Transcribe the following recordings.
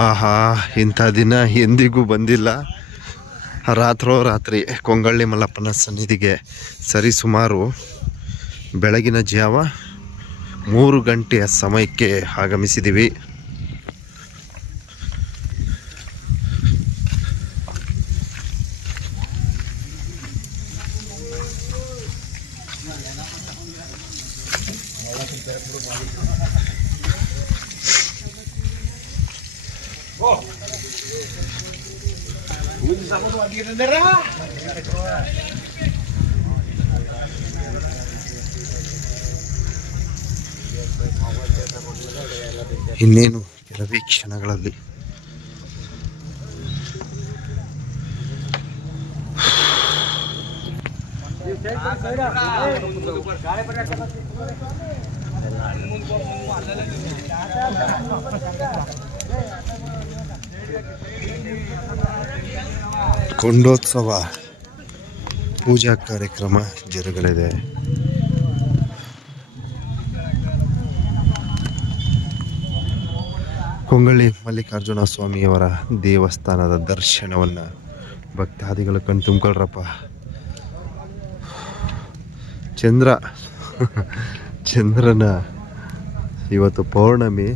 ಆಹಾ, ಇಂಥ ದಿನ ಎಂದಿಗೂ ಬಂದಿಲ್ಲ. ರಾತ್ರಿ ಕೊಂಗಳ್ಳಿ ಮಲ್ಲಪ್ಪನ ಸನ್ನಿಧಿಗೆ ಸರಿಸುಮಾರು ಬೆಳಗಿನ ಜಾವ 3 ಗಂಟೆಯ ಸಮಯಕ್ಕೆ ಆಗಮಿಸಿದ್ದೀವಿ. ಇನ್ನೇನು ಕೆಲವೇ ಕ್ಷಣಗಳಲ್ಲಿ ಕೊಂಡೋತ್ಸವ ಪೂಜಾ ಕಾರ್ಯಕ್ರಮ ಜರುಗಲಿದೆ. ಕೊಂಗಳ್ಳಿ ಮಲ್ಲಿಕಾರ್ಜುನ ಸ್ವಾಮಿಯವರ ದೇವಸ್ಥಾನದ ದರ್ಶನವನ್ನು ಭಕ್ತಾದಿಗಳು ಕಣ್ತುಂಬ್ಕೊಳ್ರಪ್ಪ. ಚಂದ್ರನ ಇವತ್ತು ಪೌರ್ಣಮಿ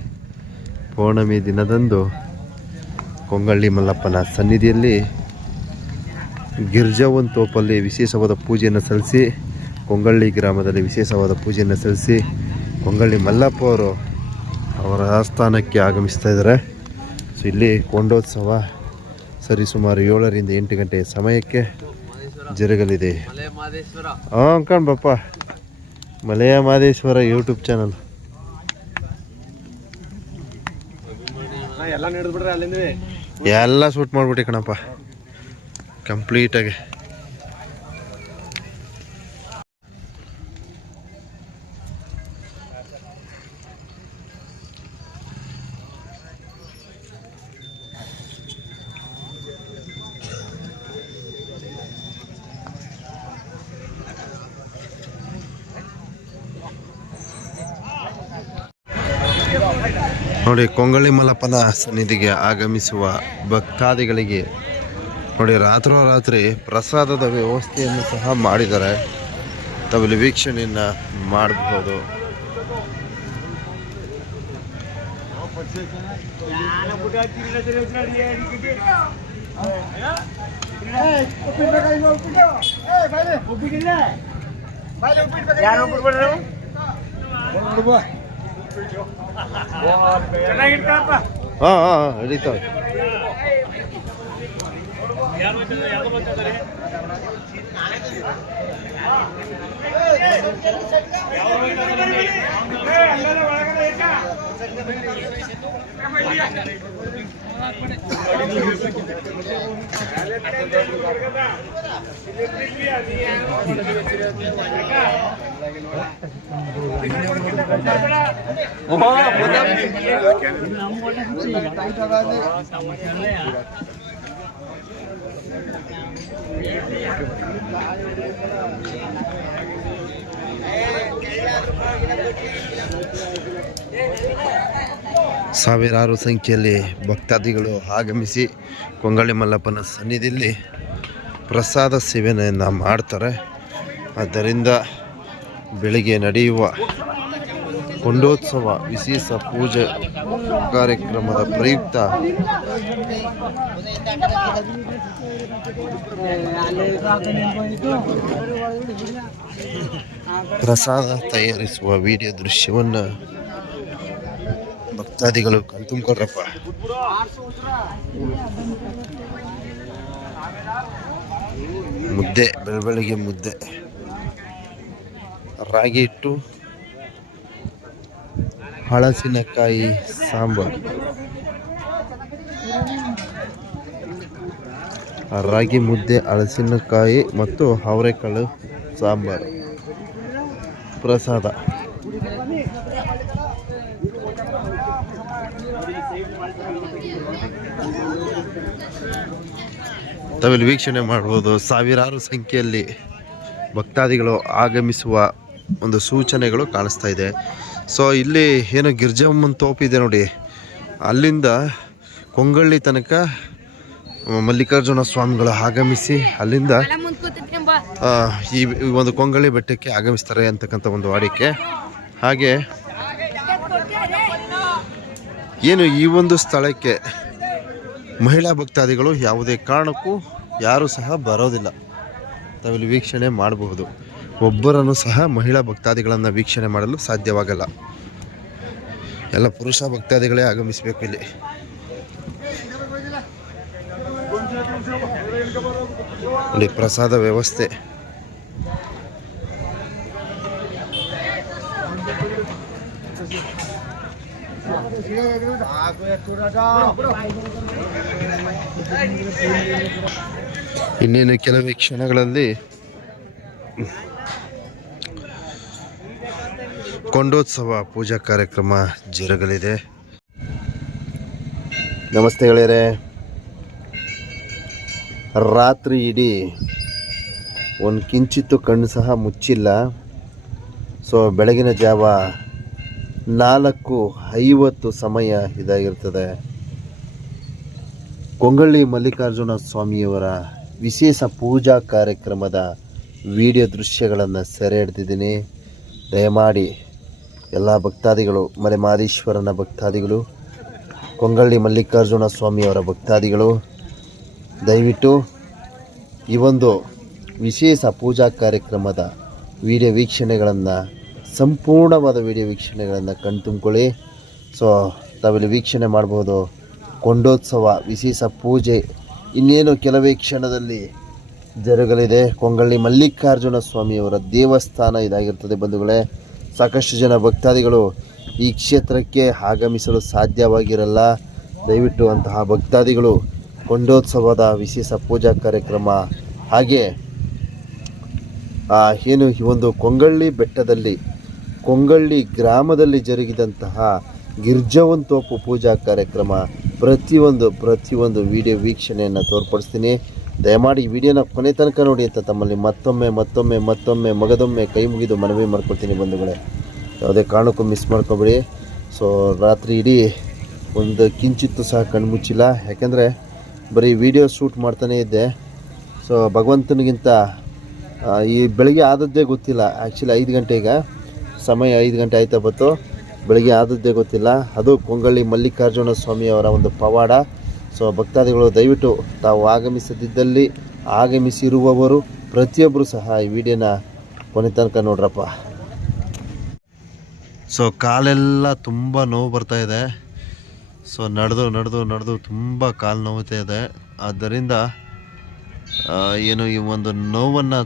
ದಿನದಂದು ಕೊಂಗಳ್ಳಿ ಮಲ್ಲಪ್ಪನ ಸನ್ನಿಧಿಯಲ್ಲಿ ಗಿರ್ಜಾವನ್ ತೋಪಲ್ಲಿ ವಿಶೇಷವಾದ ಪೂಜೆಯನ್ನು ಸಲ್ಲಿಸಿ, ಕೊಂಗಳ್ಳಿ ಗ್ರಾಮದಲ್ಲಿ ವಿಶೇಷವಾದ ಪೂಜೆಯನ್ನು ಸಲ್ಲಿಸಿ ಕೊಂಗಳ್ಳಿ ಮಲ್ಲಪ್ಪ ಅವರು ಅವರ ಆಸ್ಥಾನಕ್ಕೆ ಆಗಮಿಸ್ತಾ ಇದ್ದಾರೆ. ಸೊ ಇಲ್ಲಿ ಕೊಂಡೋತ್ಸವ ಸರಿಸುಮಾರು 7ರಿಂದ 8 ಗಂಟೆ ಸಮಯಕ್ಕೆ ಜರುಗಲಿದೆ. ಕಣ್ಬಪ್ಪ, ಮಲೆಯ ಮಾದೇಶ್ವರ ಯೂಟ್ಯೂಬ್ ಚಾನಲ್ ಎಲ್ಲ ಶೂಟ್ ಮಾಡ್ಬಿಟ್ಟೆ ಕಣಪ್ಪ ಕಂಪ್ಲೀಟಾಗಿ. ನೋಡಿ, ಕೊಂಗಳ್ಳಿ ಮಲ್ಲಪ್ಪನ ಸನ್ನಿಧಿಗೆ ಆಗಮಿಸುವ ಭಕ್ತಾದಿಗಳಿಗೆ ನೋಡಿ ರಾತ್ರಿ ಪ್ರಸಾದದ ವ್ಯವಸ್ಥೆಯನ್ನು ಸಹ ಮಾಡಿದ್ದಾರೆ. ತಾವಿಲ್ಲಿ ವೀಕ್ಷಣೆಯನ್ನು ಮಾಡಬಹುದು. ಹಿಡಿತಾವೆ. ಸಾವಿರಾರು ಸಂಖ್ಯೆಯಲ್ಲಿ ಭಕ್ತಾದಿಗಳು ಆಗಮಿಸಿ ಕೊಂಗಳ್ಳಿ ಮಲ್ಲಪ್ಪನ ಸನ್ನಿಧಿಯಲ್ಲಿ ಪ್ರಸಾದ ಸೇವನೆಯನ್ನು ಮಾಡ್ತಾರೆ. ಆದ್ದರಿಂದ ಬೆಳಿಗ್ಗೆ ನಡೆಯುವ ಕೊಂಡೋತ್ಸವ ವಿಶೇಷ ಪೂಜೆ ಕಾರ್ಯಕ್ರಮದ ಪ್ರಯುಕ್ತ ಪ್ರಸಾದ ತಯಾರಿಸುವ ವಿಡಿಯೋ ದೃಶ್ಯವನ್ನು ಭಕ್ತಾದಿಗಳು ಕಣ್ತುಂಬ್ಕೊಳ್ರಪ್ಪ. ಮುದ್ದೆ, ಬೆಳಬೆಳಗ್ಗೆ ಮುದ್ದೆ, ರಾಗಿ ಹಿಟ್ಟು, ಹಳಸಿನಕಾಯಿ ಸಾಂಬಾರು, ರಾಗಿ ಮುದ್ದೆ, ಹಳಸಿನಕಾಯಿ ಮತ್ತು ಅವರೆಕಾಳು ಸಾಂಬಾರು ಪ್ರಸಾದ. ತಾವಿಲ್ಲಿ ವೀಕ್ಷಣೆ ಮಾಡ್ಬೋದು. ಸಾವಿರಾರು ಸಂಖ್ಯೆಯಲ್ಲಿ ಭಕ್ತಾದಿಗಳು ಆಗಮಿಸುವ ಒಂದು ಸೂಚನೆಗಳು ಕಾಣಿಸ್ತಾ ಇದೆ. ಸೊ ಇಲ್ಲಿ ಏನೋ ಗಿರ್ಜಮ್ಮನ ತೋಪಿದೆ ನೋಡಿ, ಅಲ್ಲಿಂದ ಕೊಂಗಳ್ಳಿ ತನಕ ಮಲ್ಲಿಕಾರ್ಜುನ ಸ್ವಾಮಿಗಳು ಆಗಮಿಸಿ ಅಲ್ಲಿಂದ ಈ ಒಂದು ಕೊಂಗಳ್ಳಿ ಬೆಟ್ಟಕ್ಕೆ ಆಗಮಿಸ್ತಾರೆ ಅಂತಕ್ಕಂಥ ಒಂದು ವಾಡಿಕೆ. ಹಾಗೆ ಏನು ಈ ಒಂದು ಸ್ಥಳಕ್ಕೆ ಮಹಿಳಾ ಭಕ್ತಾದಿಗಳು ಯಾವುದೇ ಕಾರಣಕ್ಕೂ ಯಾರೂ ಸಹ ಬರೋದಿಲ್ಲ. ತಾವಿಲ್ಲಿ ವೀಕ್ಷಣೆ ಮಾಡಬಹುದು. ಒಬ್ಬರನ್ನು ಸಹ ಮಹಿಳಾ ಭಕ್ತಾದಿಗಳನ್ನು ವೀಕ್ಷಣೆ ಮಾಡಲು ಸಾಧ್ಯವಾಗಲ್ಲ. ಎಲ್ಲ ಪುರುಷ ಭಕ್ತಾದಿಗಳೇ ಆಗಮಿಸಬೇಕು ಇಲ್ಲಿ. ಇಲ್ಲಿ ಪ್ರಸಾದ ವ್ಯವಸ್ಥೆ. ಇನ್ನೇನು ಕೆಲವೇ ಕ್ಷಣಗಳಲ್ಲಿ ಕೊಂಡೋತ್ಸವ ಪೂಜಾ ಕಾರ್ಯಕ್ರಮ ಜರುಗಲಿದೆ. ನಮಸ್ತೆ ಗೆಳೆಯರೇ. ರಾತ್ರಿ ಇಡೀ ಒಂದು ಕಿಂಚಿತ್ತು ಕಣ್ಣು ಸಹ ಮುಚ್ಚಿಲ್ಲ. ಸೊ ಬೆಳಗಿನ ಜಾವ 4:50 ಸಮಯ ಇದಾಗಿರ್ತದೆ. ಕೊಂಗಳ್ಳಿ ಮಲ್ಲಿಕಾರ್ಜುನ ಸ್ವಾಮಿಯವರ ವಿಶೇಷ ಪೂಜಾ ಕಾರ್ಯಕ್ರಮದ ವಿಡಿಯೋ ದೃಶ್ಯಗಳನ್ನು ಸೆರೆ ಹಿಡಿದಿದ್ದೀನಿ. ದಯಮಾಡಿ ಎಲ್ಲ ಭಕ್ತಾದಿಗಳು, ಮಲೆಮಹದೇಶ್ವರನ ಭಕ್ತಾದಿಗಳು, ಕೊಂಗಳ್ಳಿ ಮಲ್ಲಿಕಾರ್ಜುನ ಸ್ವಾಮಿಯವರ ಭಕ್ತಾದಿಗಳು ದಯವಿಟ್ಟು ಈ ಒಂದು ವಿಶೇಷ ಪೂಜಾ ಕಾರ್ಯಕ್ರಮದ ವಿಡಿಯೋ ವೀಕ್ಷಣೆಗಳನ್ನು, ಸಂಪೂರ್ಣವಾದ ವಿಡಿಯೋ ವೀಕ್ಷಣೆಗಳನ್ನು ಕಣ್ತುಂಬ್ಕೊಳ್ಳಿ. ಸೊ ತಾವಿಲ್ಲಿ ವೀಕ್ಷಣೆ ಮಾಡ್ಬೋದು. ಕೊಂಡೋತ್ಸವ ವಿಶೇಷ ಪೂಜೆ ಇನ್ನೇನು ಕೆಲವೇ ಕ್ಷಣದಲ್ಲಿ ಜರುಗಲಿದೆ. ಕೊಂಗಳ್ಳಿ ಮಲ್ಲಿಕಾರ್ಜುನ ಸ್ವಾಮಿಯವರ ದೇವಸ್ಥಾನ ಇದಾಗಿರ್ತದೆ ಬಂಧುಗಳೇ. ಸಾಕಷ್ಟು ಜನ ಭಕ್ತಾದಿಗಳು ಈ ಕ್ಷೇತ್ರಕ್ಕೆ ಆಗಮಿಸಲು ಸಾಧ್ಯವಾಗಿರಲ್ಲ. ದಯವಿಟ್ಟು ಅಂತಹ ಭಕ್ತಾದಿಗಳು ಕೊಂಡೋತ್ಸವದ ವಿಶೇಷ ಪೂಜಾ ಕಾರ್ಯಕ್ರಮ, ಹಾಗೆ ಏನು ಈ ಒಂದು ಕೊಂಗಳ್ಳಿ ಬೆಟ್ಟದಲ್ಲಿ, ಕೊಂಗಳ್ಳಿ ಗ್ರಾಮದಲ್ಲಿ ಜರುಗಿದಂತಹ ಗಿರ್ಜವಂತೋಪು ಪೂಜಾ ಕಾರ್ಯಕ್ರಮ ಪ್ರತಿಯೊಂದು ವಿಡಿಯೋ ವೀಕ್ಷಣೆಯನ್ನು ತೋರ್ಪಡಿಸ್ತೀನಿ. ದಯಮಾಡಿ ಈ ವಿಡಿಯೋನ ಕೊನೆ ತನಕ ನೋಡಿ ಅಂತ ತಮ್ಮಲ್ಲಿ ಮತ್ತೊಮ್ಮೆ ಮಗದೊಮ್ಮೆ ಕೈ ಮುಗಿದು ಮನವಿ ಮಾಡ್ಕೊಳ್ತೀನಿ ಬಂಧುಗಳೇ. ಯಾವುದೇ ಕಾರಣಕ್ಕೂ ಮಿಸ್ ಮಾಡ್ಕೊಬೇಡಿ. ಸೊ ರಾತ್ರಿ ಇಡೀ ಒಂದು ಕಿಂಚಿತ್ತು ಸಹ ಕಣ್ಮುಚ್ಚಿಲ್ಲ, ಯಾಕೆಂದರೆ ಬರೀ ವಿಡಿಯೋ ಶೂಟ್ ಮಾಡ್ತಾನೇ ಇದ್ದೆ. ಸೊ ಭಗವಂತನಿಗಿಂತ ಈ ಬೆಳಗ್ಗೆ ಆದದ್ದೇ ಗೊತ್ತಿಲ್ಲ. ಆ್ಯಕ್ಚುಲಿ 5 ಗಂಟೆಗೆ ಸಮಯ 5 ಗಂಟೆ ಆಯ್ತಾ ಬತ್ತು, ಬೆಳಗ್ಗೆ ಆದದ್ದೇ ಗೊತ್ತಿಲ್ಲ. ಅದು ಕೊಂಗಳ್ಳಿ ಮಲ್ಲಿಕಾರ್ಜುನ ಸ್ವಾಮಿಯವರ ಒಂದು ಪವಾಡ. ಸೊ ಭಕ್ತಾದಿಗಳು ದಯವಿಟ್ಟು ತಾವು ಆಗಮಿಸದಿದ್ದಲ್ಲಿ, ಆಗಮಿಸಿರುವವರು ಪ್ರತಿಯೊಬ್ಬರು ಸಹ ಈ ವಿಡಿಯೋನ ಕೊನೆ ತನಕ ನೋಡ್ರಪ್ಪ. ಸೊ ಕಾಲೆಲ್ಲ ತುಂಬ ನೋವು ಬರ್ತಾ ಇದೆ. ಸೊ ನಡೆದು ತುಂಬ ಕಾಲು ನೋವುತ್ತಾ ಇದೆ. ಆದ್ದರಿಂದ ಏನು ಈ ಒಂದು ನೋವನ್ನು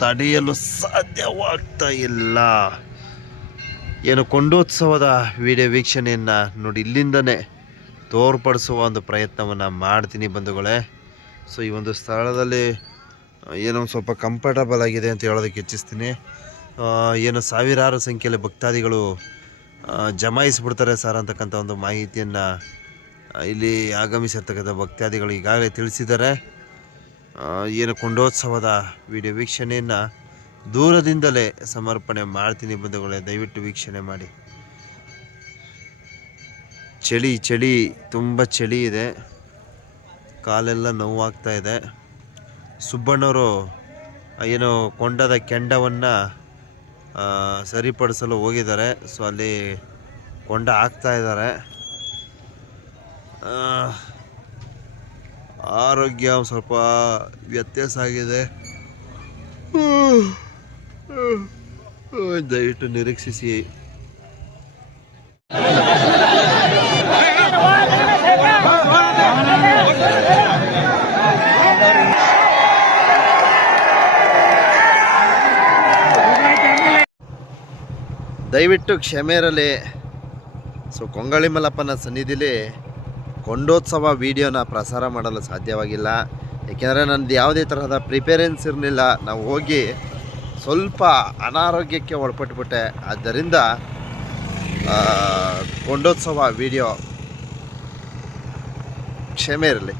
ತಡೆಯಲು ಸಾಧ್ಯವಾಗ್ತಾ ಇಲ್ಲ. ಏನು ಕೊಂಡೋತ್ಸವದ ವಿಡಿಯೋ ವೀಕ್ಷಣೆಯನ್ನು ನೋಡಿ ಇಲ್ಲಿಂದನೇ ತೋರ್ಪಡಿಸುವ ಒಂದು ಪ್ರಯತ್ನವನ್ನು ಮಾಡ್ತೀನಿ ಬಂಧುಗಳೇ. ಸೊ ಈ ಒಂದು ಸ್ಥಳದಲ್ಲಿ ಏನೋ ಸ್ವಲ್ಪ ಕಂಫರ್ಟಬಲ್ ಆಗಿದೆ ಅಂತ ಹೇಳೋದಕ್ಕೆ ಹೆಚ್ಚಿಸ್ತೀನಿ. ಏನು ಸಾವಿರಾರು ಸಂಖ್ಯೆಯಲ್ಲಿ ಭಕ್ತಾದಿಗಳು ಜಮಾಯಿಸಿಬಿಡ್ತಾರೆ ಸರ್ ಅಂತಕ್ಕಂಥ ಒಂದು ಮಾಹಿತಿಯನ್ನು ಇಲ್ಲಿ ಆಗಮಿಸಿರ್ತಕ್ಕಂಥ ಭಕ್ತಾದಿಗಳು ಈಗಾಗಲೇ ತಿಳಿಸಿದ್ದಾರೆ. ಏನು ಕೊಂಡೋತ್ಸವದ ವಿಡಿಯೋ ವೀಕ್ಷಣೆಯನ್ನು ದೂರದಿಂದಲೇ ಸಮರ್ಪಣೆ ಮಾಡ್ತೀನಿ ಬಂಧುಗಳೇ. ದಯವಿಟ್ಟು ವೀಕ್ಷಣೆ ಮಾಡಿ. ಚಳಿ ತುಂಬ ಚಳಿ ಇದೆ, ಕಾಲೆಲ್ಲ ನೋವಾಗ್ತಾ ಇದೆ. ಸುಬ್ಬಣ್ಣವರು ಏನು ಕೊಂಡದ ಕೆಂಡವನ್ನು ಸರಿಪಡಿಸಲು ಹೋಗಿದ್ದಾರೆ. ಸೊ ಅಲ್ಲಿ ಕೊಂಡ ಹಾಕ್ತಾ ಇದ್ದಾರೆ. ಆರೋಗ್ಯ ಸ್ವಲ್ಪ ವ್ಯತ್ಯಾಸ ಆಗಿದೆ. ದಯವಿಟ್ಟು ನಿರೀಕ್ಷಿಸಿ. ದಯವಿಟ್ಟು ಕ್ಷಮೆ ಇರಲಿ. ಸೊ ಕೊಂಗಳ್ಳಿ ಮಲ್ಲಪ್ಪನ ಸನ್ನಿಧಿಲಿ ಕೊಂಡೋತ್ಸವ ವಿಡಿಯೋನ ಪ್ರಸಾರ ಮಾಡಲು ಸಾಧ್ಯವಾಗಿಲ್ಲ, ಏಕೆಂದರೆ ನನ್ನದು ಯಾವುದೇ ತರಹದ ಪ್ರಿಪೇರೆನ್ಸ್ ಇರಲಿಲ್ಲ. ನಾವು ಹೋಗಿ ಸ್ವಲ್ಪ ಅನಾರೋಗ್ಯಕ್ಕೆ ಒಳಪಟ್ಟುಬಿಟ್ಟೆ. ಆದ್ದರಿಂದ ಕೊಂಡೋತ್ಸವ ವಿಡಿಯೋ ಕ್ಷಮೆ ಇರಲಿ.